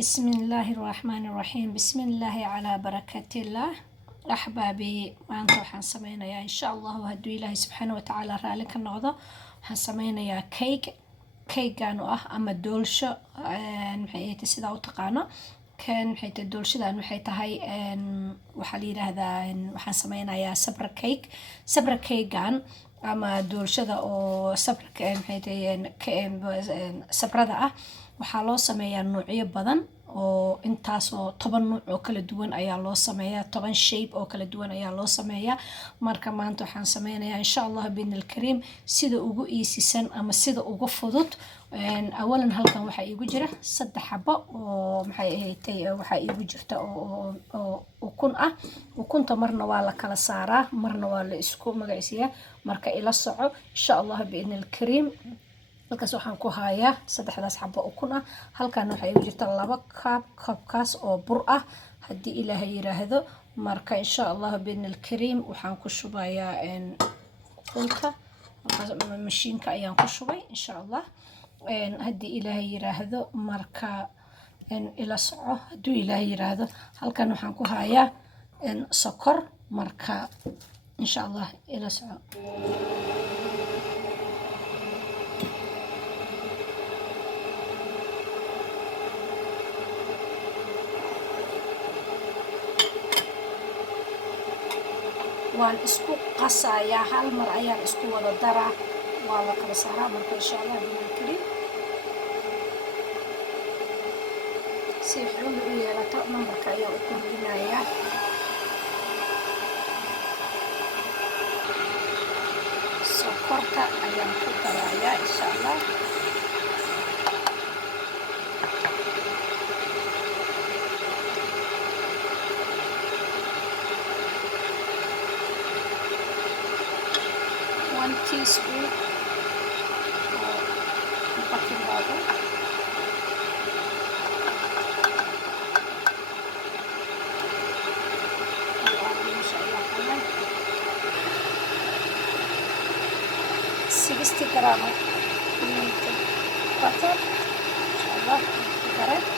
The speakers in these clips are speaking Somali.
بسم الله الرحمن الرحيم بسم الله على بركة الله أحبابي maanta waxaan sameynayaa insha allahu hadduu ilaahay subxaana watacaala raalli ka noqdo waxaan sameynayaa keygan oo ah ama doolsho maxay ahayd sidaa u taqaano kan maxay tahay doolshadan waxay tahay waxaa la yiraahdaa waxaan sameynayaa sabra keygan ama doolshada oo sabrka maxay tahay sabrada ah waxaa loo sameeyaa noocyo badan oo intaasoo 10 nooc oo kala duwan ayaa loo sameeyaa 10 shape oo kala duwan ayaa loo sameeyaa marka maanta waxaan sameynayaa insha Allah biidnil kariim sida ugu iisisan ama sida ugu fudud awalan halkan waxaa iigu jira 3 xabo oo maxay ahayd waxaa iigu jirta oo ukun ah ukunta marna waa la kala saaraa marna waa la isku magacisiyaa marka ila soco insha Allah biidnil kariim halkaas waxaan ku hayaa 3daas xabo ukun ah halkan waxaa iigu jirta 2 kaas oo bur ah haddii ilaahay yiraahdo marka insha Allah biidnil kariim waxaan ku shubayaa ukunta mashiinka ayaan ku shubay insha Allah haddii ilaahay yiraahdo marka ila soco hadduu ilaahay yiraahdo halkan waxaan ku hayaa sokor marka insha Allah ila soco waan isku qasayaa hal mar ayaan isku wada daraa waa la kala saaraa marka insha Allah biidnil kariim si xun u yeelato nambarka ayaa u kordhinayaa sokorta ayaan ku darayaa insha Allah teaspoon baking powder $60 gram butter inshallah correct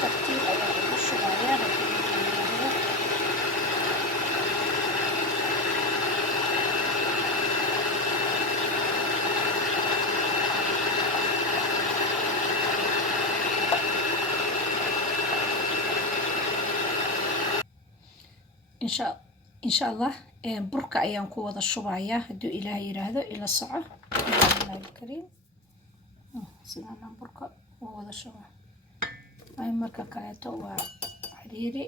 tartiib ayaa ugu shubayaa insha Allah burka ayaan ku wada shubayaa hadduu ilaahay yiraahdo ila soco biidnil kariim sidaan burka u wada shuba marka kaleeto waa xiriiri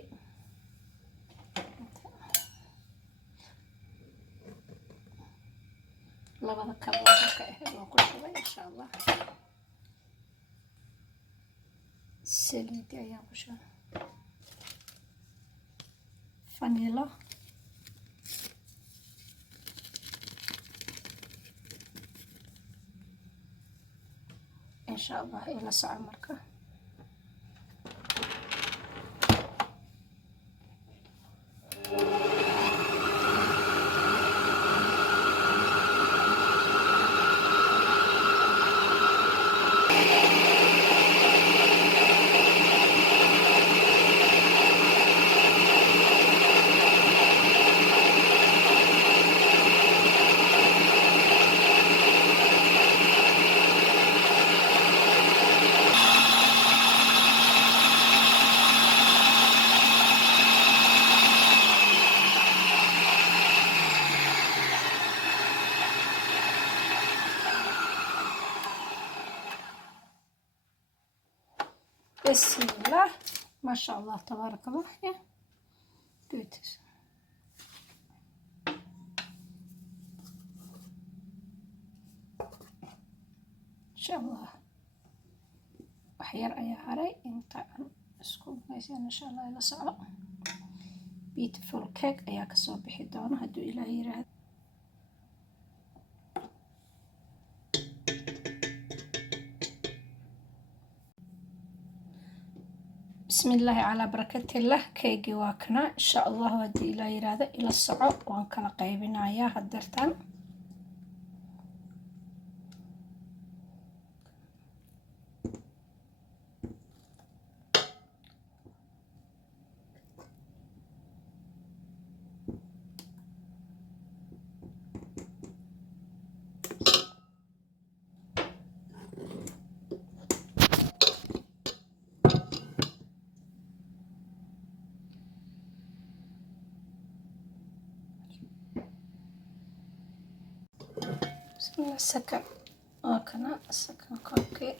labada kabo burka ahayd waan ku shubay insha Allah saliid ayaan ku shubay vanilla insha Allah ila soco marka بسم الله ما شاء الله تبارك الله دوت إن شاء الله waxyar ayaa haray inta aan isku haysan insha Allah ila soco beautiful cake ayaa kasoo bixi doona hadduu ilaahay yiraahdo. bismillaahi calaa barakatillah. keygii waa kana insha allahu haddii ilaahay yiraahdo ila soco. waan kala qaybinayaa hadeertaan. second waa kana second cupkii.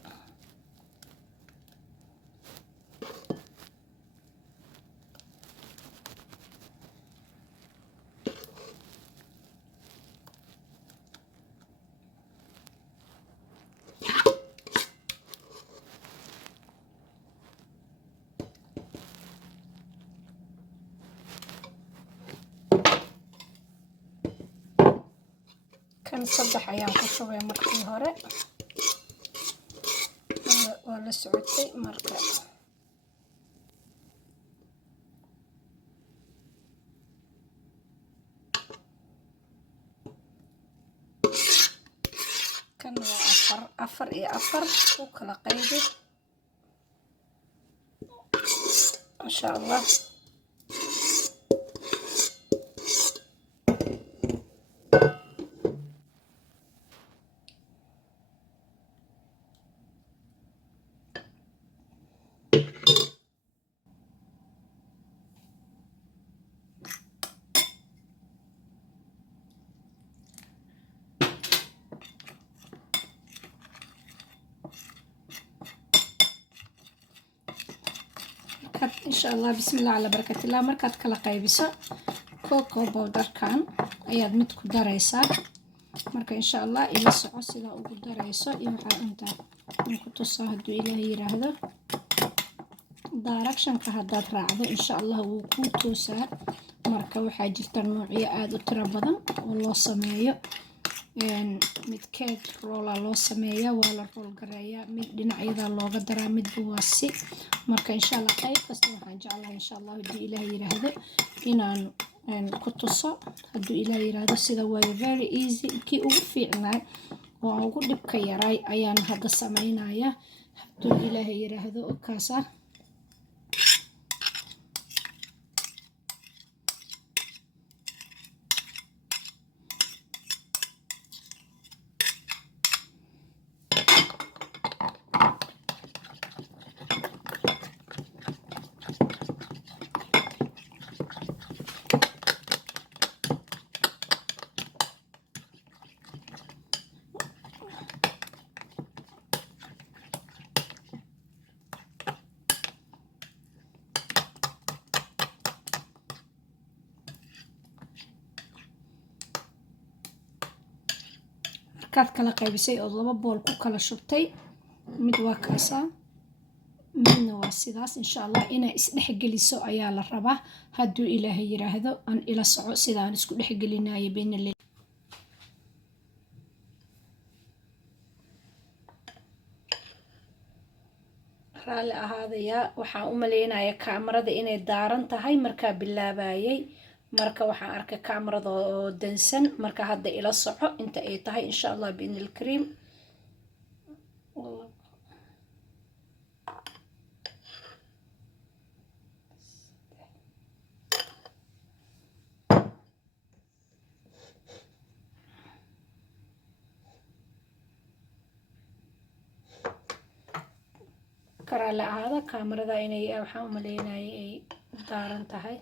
kan 3 ayaan ku shubay markii hore waa la socotay marka kan waa 4 iyo 4 u kala qaybi insha Allah. insha Allah bismillah ala barakatillah. markaad kala qaybiso cocoa powderkan ayaad mid ku daraysaa. marka insha Allah ila soco sida ugu darayso iyo waxa inta ku tusaa hadduu ilaahay yiraahdo. directionka haddaad raacdo insha Allah wuu ku toosaa. marka waxaa jirta noocyo aad u tiro badan oo loo sameeyo. mid cake roll loo sameeyaa, waa la roll gareeyaa, mid dhinacyada looga daraa, mid buwaasi. marka insha Allah qayb kasta waxaan jeclahay insha Allah haddii ilaahay yiraahdo inaan ku tuso hadduu ilaahay yiraahdo. sida way very easy kii ugu fiicnaa oo ugu dhibka yaray ayaan hadda sameynaya hadduu ilaahay yiraahdo. kaasa markaad kala qaybisay oo 2 bool ku kala shubtay mid waa kaasa midna waa sidaas. insha Allah inay isdhexgeliso ayaa la rabaa hadduu ilaahay yiraahdo. aan ila soco sidaan isku dhexgelinayo beenle. raali ahaadaya waxaan u maleynayaa kaamarada inay daaran tahay markaa bilaabayay. marka waxaan arkay kaamarada oo dansan. marka hadda ila soco inta ay tahay insha Allah biinil kareem. karaale ahaada kaamarada inay waxaan u maleynayaa ay daaran tahay.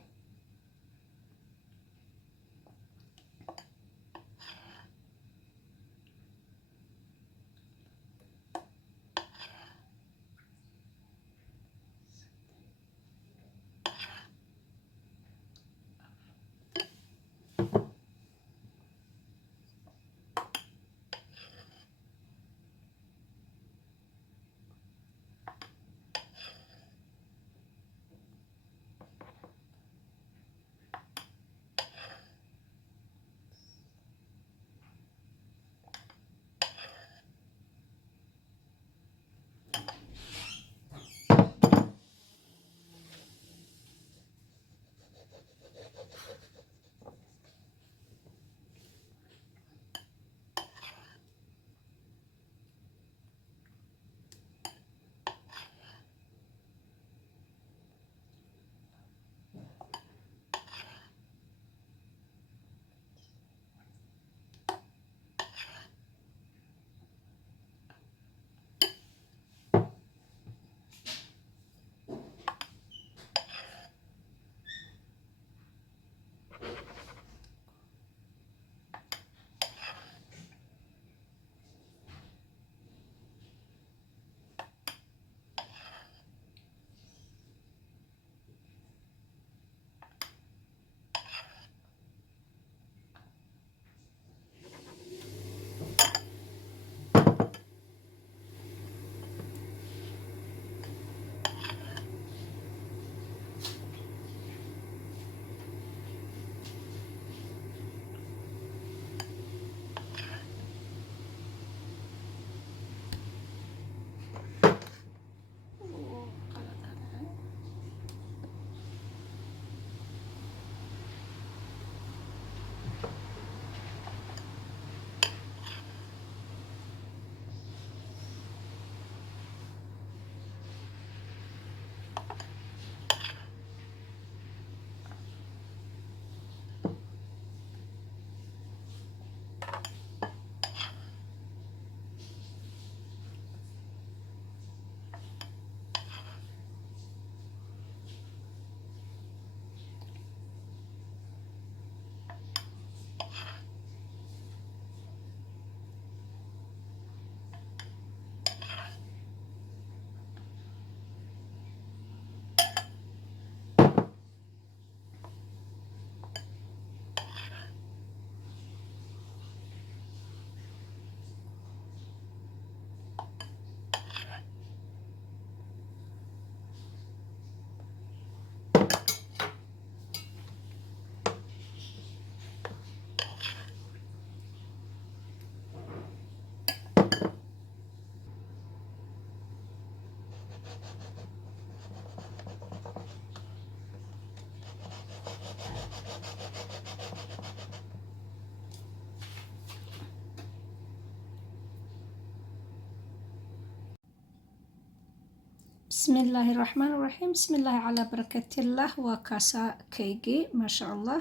بسم الله الرحمن الرحيم بسم الله على بركة الله وكاسا كيكي ما شاء الله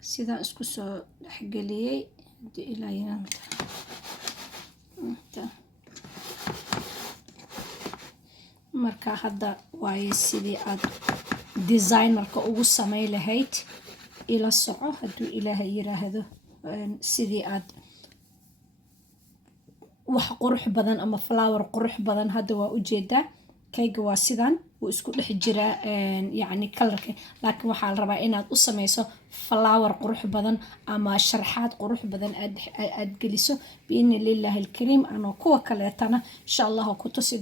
سيدا اسكسو حقليي دي إلهي انت marka hadda waaye sidii aad designerka ugu samay lahayd ila soco hadduu ilaahay yiraahdo sidii aad wax qurux badan ama flower qurux badan hadda waa ujeedaa kayga waa sidan wuu isku dhex jiraa yacni kalarka laakiin waxaa la rabaa inaad u samayso flower qurux badan ama sharxaad qurux badan aad geliso biidni lillaahi alkariim anoo kuwa kaleetana insha allah ku tusi